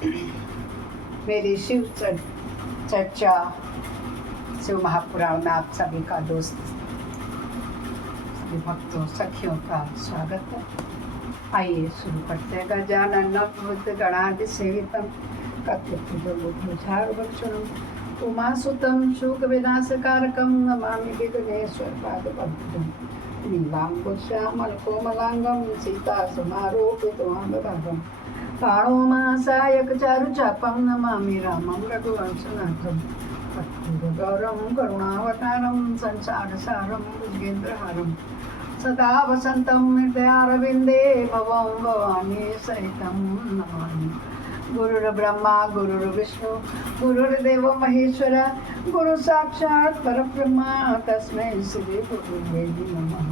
मेरी शिव चर्चा शिव महापुराण में आप सभी का दोस्त सभी भक्तों सखियों का स्वागत है। आइए शुरू करते हैं। गजानन भूत गणादि सेवितम कत्युज्जलभूषार्भक्षणम उमासुतं शोक विनाशकारकं नमामि विघ्नेश्वर पादपद्मं नीलांबुश्यामल कोमलांगं सीता समारोपितवांगभागं काणोमासायक चारुचापं नमामि रामं रघुवंशनाथं कस्तूरगौरं करुणावतारं संसारसारं भुजगेन्द्रहारं सदा वसन्तं हृदयारविन्दे भवं भवानी सहितं नमामि। गुरुर्ब्रह्मा गुरुर्विष्णु गुरुर्देवो महेश्वर गुरु साक्षात् परब्रह्मा तस्मै श्री गुरुवे नमः।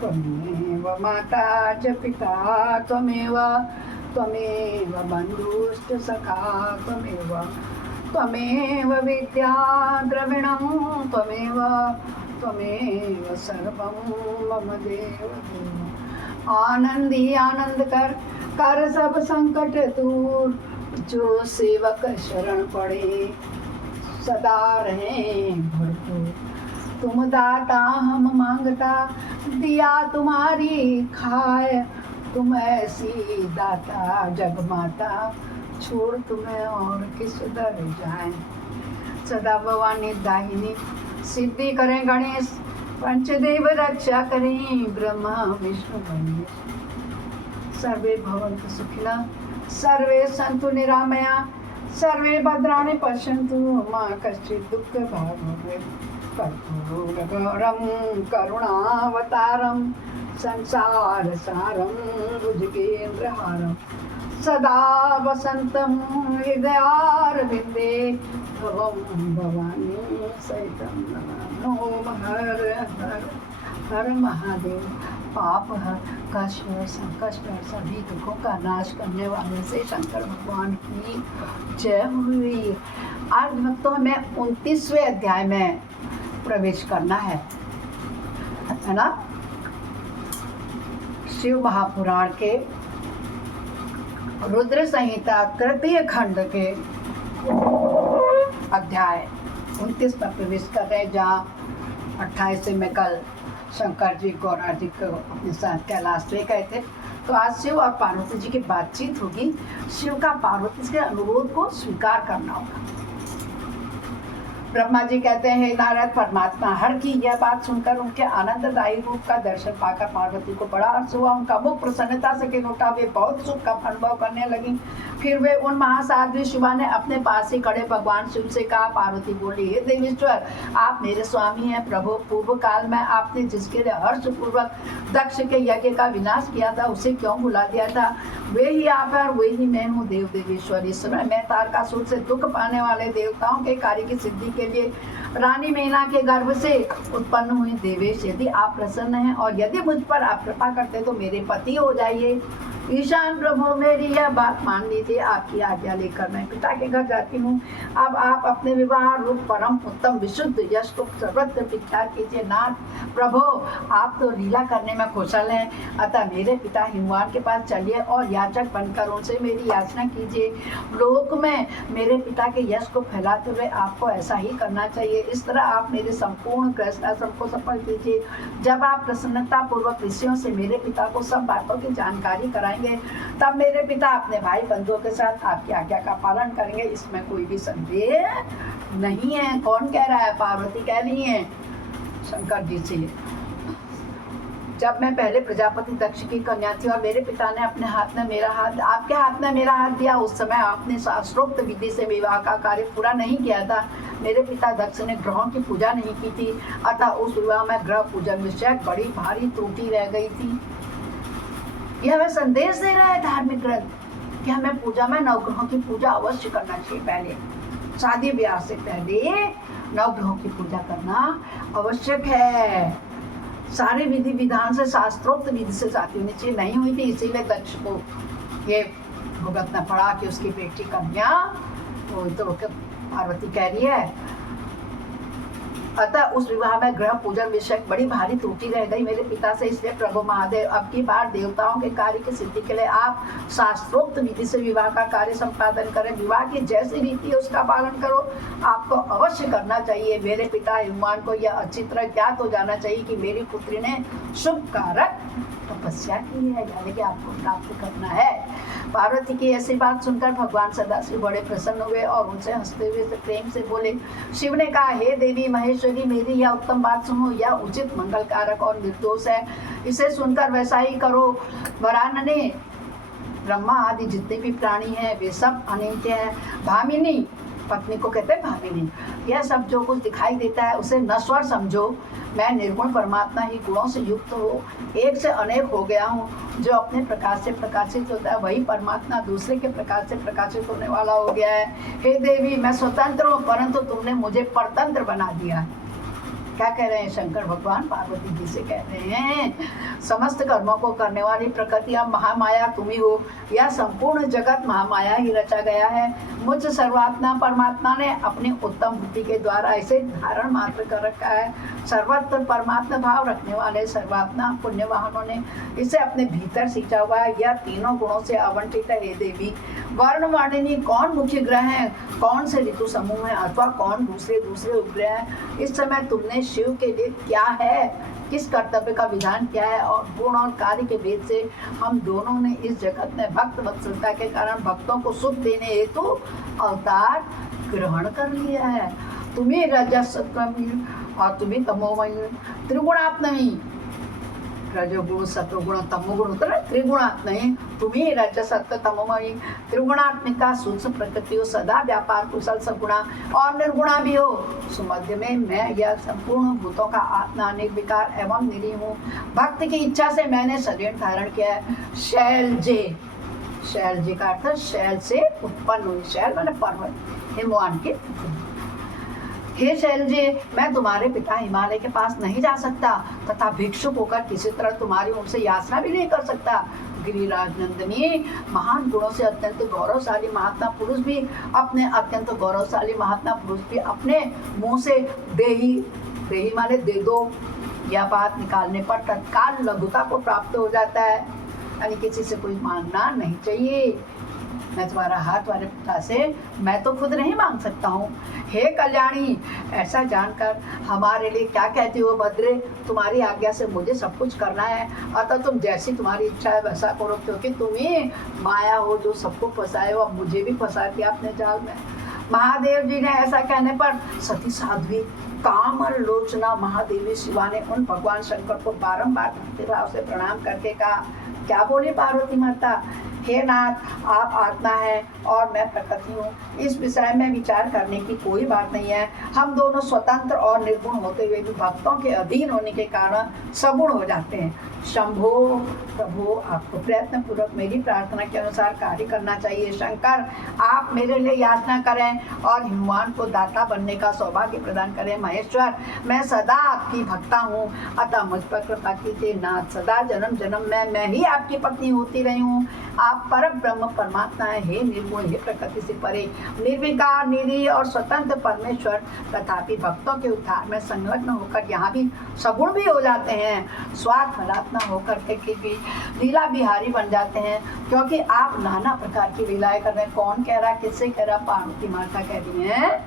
त्वमेव माता च पिता त्वमेव त्वमेव बन्धुश्च सखा त्वमेव विद्या द्रविणं त्वमेव सर्वं मम देव देव। आनंदी आनंद कर सब संकट दूर, जो सेवक शरण पड़े सदा रहे भरपूर। तुम दाता हम मांगता दिया तुम्हारी खाए, तुम ऐसी दाता जग माता छोड़ तुम्हें और किस दर जाए। सदा भवानी दाहिनी सिद्धि करें गणेश, पंचदेव रक्षा करें ब्रह्मा विष्णु महेश। सर्वे भवन्तु सुखिनः सर्वे सन्तु निरामया सर्वे भद्राणि पश्यन्तु मा कश्चित् दुःखभाग् भवेत्। कर्पूरगौरं करुणावतारं संसारसारं भुजगेन्द्रहारं सदा वसन्तं हृदयारविन्दे भवं भवानी सहितं नमामि। हर हर महादेव। पाप कष्ट संकष्ट सभी दुखों का नाश करने वाले से शंकर भगवान की जय हुई। आज भक्तों हमें 29वें अध्याय में प्रवेश करना है ना। शिव महापुराण के रुद्र संहिता तृतीय खंड के अध्याय 29 में प्रवेश कर रहे हैं, जहाँ 28 से मैं कल शंकर जी गौरा जी को अपने साथ कैलाश ले गए थे। तो आज शिव और पार्वती जी की बातचीत होगी। शिव का पार्वती के अनुरोध को स्वीकार करना होगा। ब्रह्मा जी कहते हैं, नारद परमात्मा हर की यह बात सुनकर उनके आनंददायी रूप का दर्शन पाकर पार्वती को बड़ा हर्ष हुआ। उनका मुख प्रसन्नता से खिल उठा। वे बहुत सुख का अनुभव करने लगी। फिर वे उन महासाध्वी शिवा ने अपने पास ही खड़े भगवान शिव से कहा। पार्वती बोली, हे देवेश्वर, आप मेरे स्वामी हैं। प्रभु, पूर्व काल में आपने जिसके लिए हर्ष पूर्वक दक्ष के यज्ञ का विनाश किया था, उसे क्यों भुला दिया था? वे ही आप हैं और वे ही मैं हूँ। देव देवेश्वर, इस समय मैं तारकासुर से दुख पाने वाले देवताओं के कार्य की सिद्धि के लिए रानी मेना के गर्भ से उत्पन्न हुई। देवेश, यदि आप प्रसन्न हैं और यदि मुझ पर आप कृपा करते तो मेरे पति हो जाइए। ईशान प्रभु, मेरी यह बात मान लीजिए। आपकी आज्ञा लेकर मैं पिता के घर जाती हूँ। अब आप अपने विवाह रूप परम उत्तम विशुद्ध यश को सर्वत्र विख्यात कीजिए। नाथ प्रभु, आप तो लीला करने में कुशल हैं, अतः मेरे पिता हिमवान के पास चलिए और याचक बनकर उनसे मेरी याचना कीजिए। लोक में मेरे पिता के यश को फैलाते हुए आपको ऐसा ही करना चाहिए। इस तरह आप मेरे संपूर्ण गृहस्थाश्रम को सफल कीजिए। जब आप प्रसन्नता पूर्वक ऋषियों से मेरे पिता को सब बातों की जानकारी कराएंगे, तब मेरे पिता अपने भाई बंधुओं के साथ आपकी आज्ञा का पालन करेंगे। इसमें कोई भी संदेह नहीं है। कौन कह रहा है? पार्वती कह रही है शंकर जी से। जब मैं पहले प्रजापति दक्ष की कन्या थी और मेरे पिता ने अपने हाथ में मेरा हाथ आपके हाथ में मेरा हाथ दिया, उस समय आपने शास्त्रोक्त विधि से विवाह का कार्य पूरा नहीं किया था। मेरे पिता दक्ष ने ग्रहों की पूजा नहीं की थी, अतः उस विवाह में ग्रह पूजन विषय बड़ी भारी त्रुटि रह गई थी। यह हमें संदेश दे रहा है धार्मिक ग्रंथ कि हमें पूजा में नवग्रहों की पूजा अवश्य करना चाहिए। पहले शादी ब्याह से पहले नवग्रहों की पूजा करना आवश्यक है। सारे विधि विधान से शास्त्रोक्त विधि से शादी होनी चाहिए। नहीं हुई थी, इसीलिए दक्ष को ये भुगतना पड़ा कि उसकी बेटी कन्या तो पार्वती कह रही है अतः उस विवाह में ग्रह पूजन विषय बड़ी भारी त्रुटि रह गई मेरे पिता से। इसलिए प्रभु महादेव अब की बार देवताओं के कार्य की सिद्धि के लिए आप शास्त्रोक्त विधि से विवाह का कार्य संपादन करें। विवाह की जैसी रीति है उसका पालन करो, आपको अवश्य करना चाहिए। मेरे पिता हिमवान को यह अच्छी तरह ज्ञात हो जाना चाहिए कि मेरी पुत्री ने शुभ कारक तपस्या की है, यानी कि आपको प्राप्त करना है। पार्वती की ऐसी बात सुनकर भगवान सदाशिव बड़े प्रसन्न हुए और उनसे हंसते हुए प्रेम से बोले। शिव ने कहा, हे देवी महेश्वरी, मेरी यह उत्तम बात सुनो, यह उचित मंगल कारक और निर्दोष है, इसे सुनकर वैसा ही करो। वरानने, ब्रह्मा आदि जितने भी प्राणी हैं वे सब अनित्य है। भामिनी, पत्नी को कहते हैं भामिनी, यह सब जो कुछ दिखाई देता है उसे नश्वर समझो। मैं निर्गुण परमात्मा ही गुणों से युक्त हो, एक से अनेक हो गया हूँ। जो अपने प्रकाश से प्रकाशित होता है वही परमात्मा दूसरे के प्रकाश से प्रकाशित होने वाला हो गया है। हे देवी, मैं स्वतंत्र हूँ, परंतु तुमने मुझे परतंत्र बना दिया। क्या कह रहे हैं शंकर भगवान पार्वती जी से? कह रहे हैं, समस्त कर्मों को करने वाली प्रकृति अब महामाया तुम ही हो। यह संपूर्ण जगत महामाया ही रचा गया है। मुझ सर्वात्मा परमात्मा ने अपनी उत्तम बुद्धि के द्वारा इसे धारण मात्र कर रखा है। सर्वत्र परमात्मा भाव रखने वाले सर्वात्मा पुण्यवाहनों ने इसे अपने भीतर सींचा हुआ है। यह तीनों गुणों से आवंटित है। हे देवी, वर्ण वर्णिनी कौन मुख्य ग्रह है, कौन से ऋतु समूह है, अथवा कौन दूसरे दूसरे उपग्रह है, इस समय तुमने शिव के लिए क्या है, किस कर्तव्य का विधान क्या है, और गुण और कार्य के भेद से हम दोनों ने इस जगत में भक्त वत्सलता के कारण भक्तों को सुख देने हेतु अवतार ग्रहण कर लिया है। तुम्हें रजसत्वमयी और तुम्हें तमोमयी, त्रिगुणात्मयी, रजोगुण सत्वगुण तमोगुण होता है, त्रिगुणात्मयी, तुम्हें रजसत्व तमोमयी, त्रिगुणात्मिका सूक्ष्म प्रकृति हो, सदा व्यापार कुशल सगुणा और निर्गुणा भी हो। सुमध्य में मैं यह संपूर्ण भूतों का आत्मा निर्विकार एवं निरीह हूँ। भक्त की इच्छा से मैंने शरीर धारण किया है। शैलजे, शैलजे का अर्थ शैल से उत्पन्न हुई, शैल माने पर्वत, हिमवान के। हे शैलजे, मैं तुम्हारे पिता हिमालय के पास नहीं जा सकता तथा भिक्षुक होकर किसी तरह तुम्हारी उनसे याचना भी नहीं कर सकता। गिरिराज नंदिनी, महान गुणों से अत्यंत गौरवशाली महात्मा पुरुष भी अपने मुंह से देही, देही माने दे दो, यह बात निकालने पर तत्काल लघुता को प्राप्त हो जाता है, यानी किसी से कोई मांगना नहीं चाहिए। मैं तुम्हारा हाथ तुम्हारे पिता से मैं तो खुद नहीं मांग सकता हूँ। हे कल्याणी, ऐसा जानकर हमारे लिए क्या कहती हो भद्रे, तुम्हारी आज्ञा से मुझे सब कुछ करना है, अतः तुम जैसी तुम्हारी इच्छा है वैसा करो, क्योंकि तुम ही माया हो जो सबको फंसाए हो। अब मुझे भी फंसा दिया अपने जाल में। महादेव जी ने ऐसा कहने पर सती साध्वी कामर लोचना महादेवी शिवा ने उन भगवान शंकर को बारंबार भक्ति भाव से प्रणाम करके कहा। क्या बोली पार्वती माता? हे नाथ, आप आत्मा है और मैं प्रकृति हूँ, इस विषय में विचार करने की कोई बात नहीं है। हम दोनों स्वतंत्र और निर्गुण होते हुए भी भक्तों के अधीन होने के कारण सगुण हो जाते हैं। शंभो, प्रभु आपको प्रयत्न पूर्वक मेरी प्रार्थना के अनुसार कार्य करना चाहिए। शंकर, आप मेरे लिए याचना करें और हिमवान को दाता बनने का सौभाग्य प्रदान करें। महेश्वर, मैं सदा आपकी भक्ता हूँ, अतः मुझ पर कृपा कीजिए नाथ। सदा जन्म जन्म में मैं ही आपकी पत्नी होती रही हूँ। आप पर ब्रह्म परमात्मा है, हे निर्गुण, हे प्रकृति से परे, निर्विकार, निरीह और स्वतंत्र परमेश्वर। तथापि भक्तों के उद्धार में संलग्न होकर यहाँ भी सगुण भी हो जाते हैं, स्वार्थ फलात्मा होकर के भी लीला बिहारी बन जाते हैं, क्योंकि आप नाना प्रकार की लीलाएं कर रहे हैं। कौन कह रहा, किससे कह रहा? पार्वती माता कह रही है,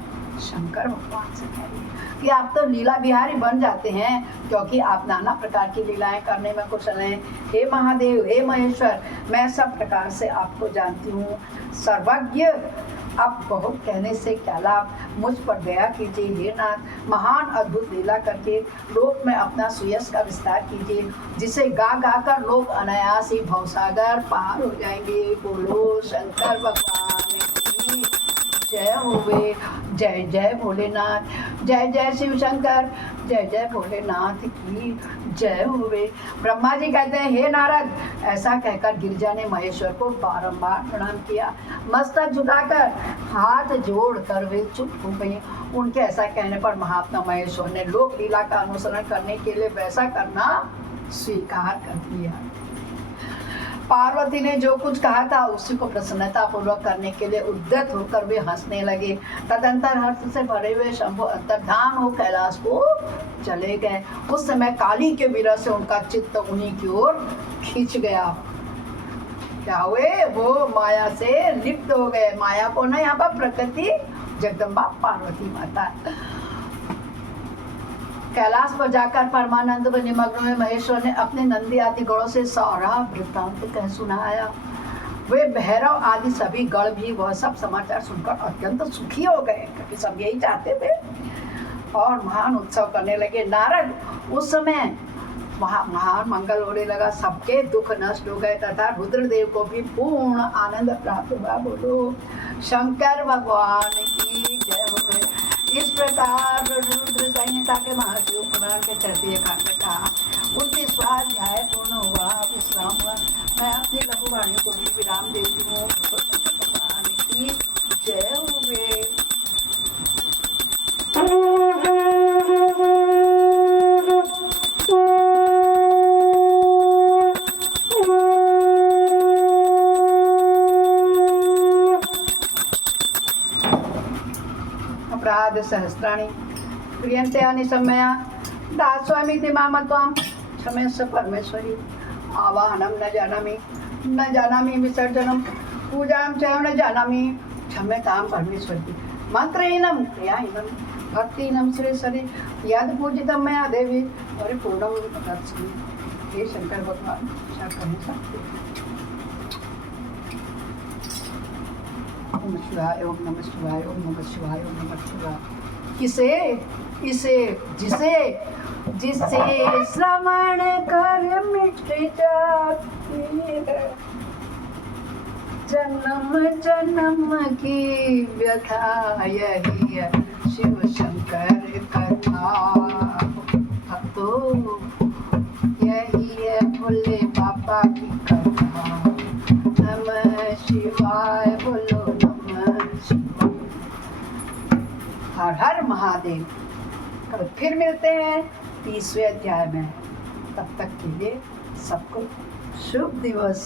शंकर भगवान से कह रही है कि आप तो लीला बिहारी बन जाते हैं, क्योंकि आप नाना प्रकार की लीलाएं करने में कुशल हैं। हे महादेव, हे महेश्वर, मैं सब प्रकार से आपको जानती हूँ, सर्वज्ञ। अब बहुत कहने से क्या लाभ, मुझ पर दया कीजिए हे नाथ। महान अद्भुत लीला करके लोक में अपना सुयश का विस्तार कीजिए, जिसे गा गा कर लोग अनायास ही भवसागर पार हो जाएंगे। बोलो शंकर भगवान की जय होवे। जय जय भोलेनाथ, जय जय शिव शंकर, जय जय भोलेनाथ की जय होवे। ब्रह्मा जी कहते हैं, हे नारद, ऐसा कहकर गिरिजा ने महेश्वर को बारंबार प्रणाम किया। मस्तक झुकाकर हाथ जोड़कर वे चुप हो गई। उनके ऐसा कहने पर महात्मा महेश्वर ने लोक लीला का अनुसरण करने के लिए वैसा करना स्वीकार कर लिया। पार्वती ने जो कुछ कहा था उसी को प्रसन्नता पूर्वक करने के लिए उद्यत होकर वे हंसने लगे। तदंतर हर्ष से भरे हुए शंभु अंतर्धान हो कैलाश को चले गए। उस समय काली के विरह से उनका चित्त उन्हीं की ओर खींच गया। क्या हुए? वो माया से लिप्त हो गए। माया को ना यहाँ पर प्रकृति जगदम्बा पार्वती माता। कैलाश पर जाकर परमानंद व निमग्न में महेश्वर ने अपने नंदी आदि गणों से सारा वृत्तांत कह सुनाया। वे भैरव आदि सभी गण भी वह सब समाचार सुनकर अत्यंत सुखी हो गए, क्योंकि सब यही चाहते थे, और महान उत्सव करने लगे। नारद उस समय वहाँ महान मंगल होने लगा, सबके दुख नष्ट हो गए तथा रुद्रदेव को भी पूर्ण आनंद प्राप्त हुआ। बोलो शंकर भगवान की जय हो। इस प्रकार रुद्र संहिता के महाशिव पुराण के 33 खंड का 29वां अध्याय पूर्ण हुआ, विश्राम हुआ। मैं अपनी लघु वाणियों को भी विराम देती हूँ। भगवान की जय हो। अपराध सहस्राणि क्रियन्ते अनिशम्यया दास्वामीति मामत्वां क्षमस्व परमेश्वरी। आवाहनं न जानामि विसर्जनं पूजां च न जानामि क्षम्यतां परमेश्वरी। मंत्रहीनं क्रियाहीनं भक्तिहीनं श्रेष्ठरि यद् पूजितं मया देवी परिपूर्णं दर्शनि। हे शंकर भगवान ओम शिवाय, ओम नमः शिवाय, ओम नमः शिवाय, ओम नमः शिवाय। जिसे श्रवण कर मिट जाती है जन्म जन्म की व्यथा, यही है शिव शंकर कथा। भक्तों यही है भोले बाबा की कथा। नमः शिवाय, बोलो नमः शिवाय। हर हर महादेव। कल फिर मिलते हैं 30वें अध्याय में। तब तक के लिए सबको शुभ दिवस।